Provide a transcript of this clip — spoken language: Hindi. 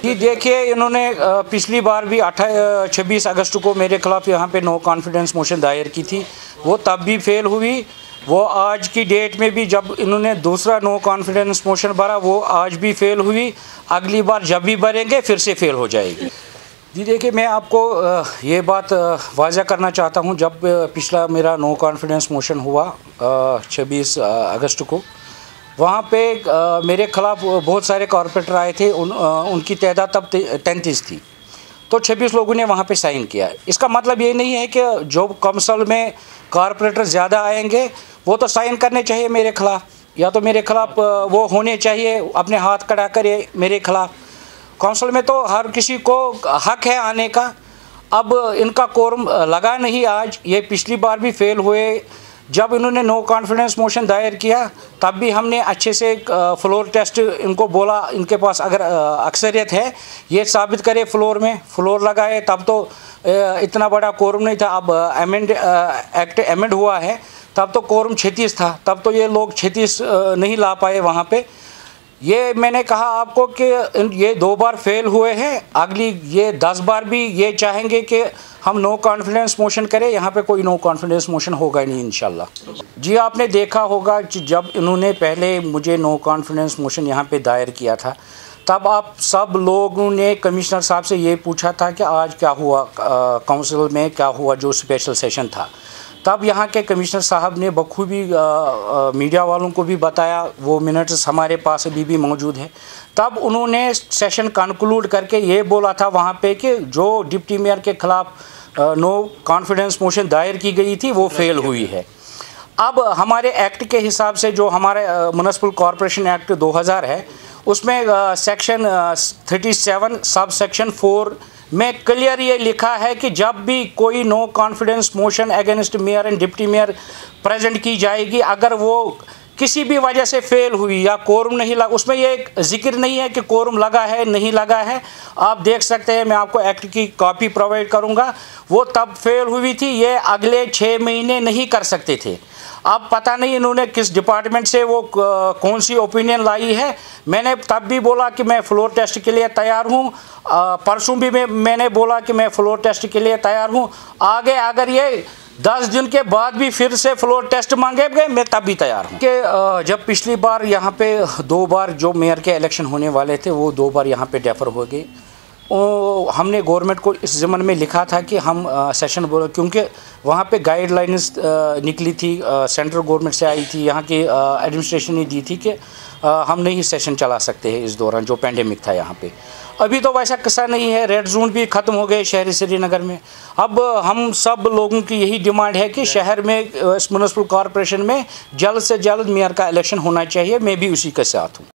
जी देखिए, इन्होंने पिछली बार भी 26 अगस्त को मेरे खिलाफ यहाँ पे नो कॉन्फिडेंस मोशन दायर की थी, वो तब भी फेल हुई। वो आज की डेट में भी जब इन्होंने दूसरा नो कॉन्फिडेंस मोशन भरा, वो आज भी फेल हुई। अगली बार जब भी भरेंगे फिर से फेल हो जाएगी। जी देखिए, मैं आपको ये बात वाज़ा करना चाहता हूँ, जब पिछला मेरा नो कॉन्फिडेंस मोशन हुआ 26 अगस्त को, वहाँ पे मेरे ख़िलाफ़ बहुत सारे कॉरपोरेटर आए थे। उनकी तादाद तब 33 थी, तो 26 लोगों ने वहाँ पे साइन किया। इसका मतलब ये नहीं है कि जो काउंसिल में कॉरपोरेटर ज़्यादा आएंगे वो तो साइन करने चाहिए मेरे ख़िलाफ़, या तो मेरे ख़िलाफ़ वो होने चाहिए, अपने हाथ खड़ा करे मेरे ख़िलाफ़। काउंसिल में तो हर किसी को हक है आने का। अब इनका कोरम लगा नहीं आज, ये पिछली बार भी फेल हुए। जब इन्होंने नो कॉन्फिडेंस मोशन दायर किया तब भी हमने अच्छे से फ्लोर टेस्ट इनको बोला, इनके पास अगर अक्सरियत है ये साबित करे, फ्लोर लगाए, तब तो इतना बड़ा कोरम नहीं था। अब एक्ट अमेंड हुआ है, तब तो कोरम 36 था, तब तो ये लोग 36 नहीं ला पाए वहाँ पे। ये मैंने कहा आपको कि ये 2 बार फेल हुए हैं, अगली ये 10 बार भी ये चाहेंगे कि हम नो कॉन्फिडेंस मोशन करें, यहाँ पे कोई नो कॉन्फिडेंस मोशन होगा नहीं इंशाल्लाह। जी आपने देखा होगा कि जब इन्होंने पहले मुझे नो कॉन्फिडेंस मोशन यहाँ पे दायर किया था, तब आप सब लोगों ने कमिश्नर साहब से ये पूछा था कि आज क्या हुआ, काउंसिल में क्या हुआ, जो स्पेशल सेशन था। तब यहाँ के कमिश्नर साहब ने बखूबी मीडिया वालों को भी बताया, वो मिनट्स हमारे पास अभी भी मौजूद है। तब उन्होंने सेशन कंक्लूड करके ये बोला था वहाँ पे कि जो डिप्टी मेयर के ख़िलाफ़ नो कॉन्फिडेंस मोशन दायर की गई थी वो फेल हुई है। अब हमारे एक्ट के हिसाब से, जो हमारे म्युनिसिपल कॉरपोरेशन एक्ट 2000 है, उसमें सेक्शन 37 सब सेक्शन 4 में क्लियर ये लिखा है कि जब भी कोई no confidence motion against mayor and deputy mayor present की जाएगी, अगर वो किसी भी वजह से फेल हुई या कोरम नहीं लगा, उसमें ये जिक्र नहीं है कि कोरम लगा है नहीं लगा है, आप देख सकते हैं, मैं आपको एक्ट की कॉपी प्रोवाइड करूंगा। वो तब फेल हुई थी, ये अगले 6 महीने नहीं कर सकते थे। अब पता नहीं इन्होंने किस डिपार्टमेंट से वो कौन सी ओपिनियन लाई है। मैंने तब भी बोला कि मैं फ्लोर टेस्ट के लिए तैयार हूँ, परसों भी मैंने बोला कि मैं फ्लोर टेस्ट के लिए तैयार हूँ। आगे अगर ये 10 दिन के बाद भी फिर से फ्लोर टेस्ट मांगे गए, मैं तब भी तैयार हूँ। कि जब पिछली बार यहाँ पे 2 बार जो मेयर के इलेक्शन होने वाले थे, वो 2 बार यहाँ पे डेफर हो गए। हमने गवर्नमेंट को इस ज़मन में लिखा था कि हम सेशन बोलो, क्योंकि वहाँ पे गाइडलाइंस निकली थी, सेंट्रल गवर्नमेंट से आई थी, यहाँ की एडमिनिस्ट्रेशन ने दी थी कि हम नहीं सेशन चला सकते हैं इस दौरान, जो पेंडेमिक था यहाँ पे। अभी तो वैसा किस्सा नहीं है, रेड जोन भी ख़त्म हो गए शहरी श्रीनगर में। अब हम सब लोगों की यही डिमांड है कि शहर में इस म्युनिसिपल कॉरपोरेशन में जल्द से जल्द मेयर का इलेक्शन होना चाहिए। मैं भी उसी के साथ हूँ।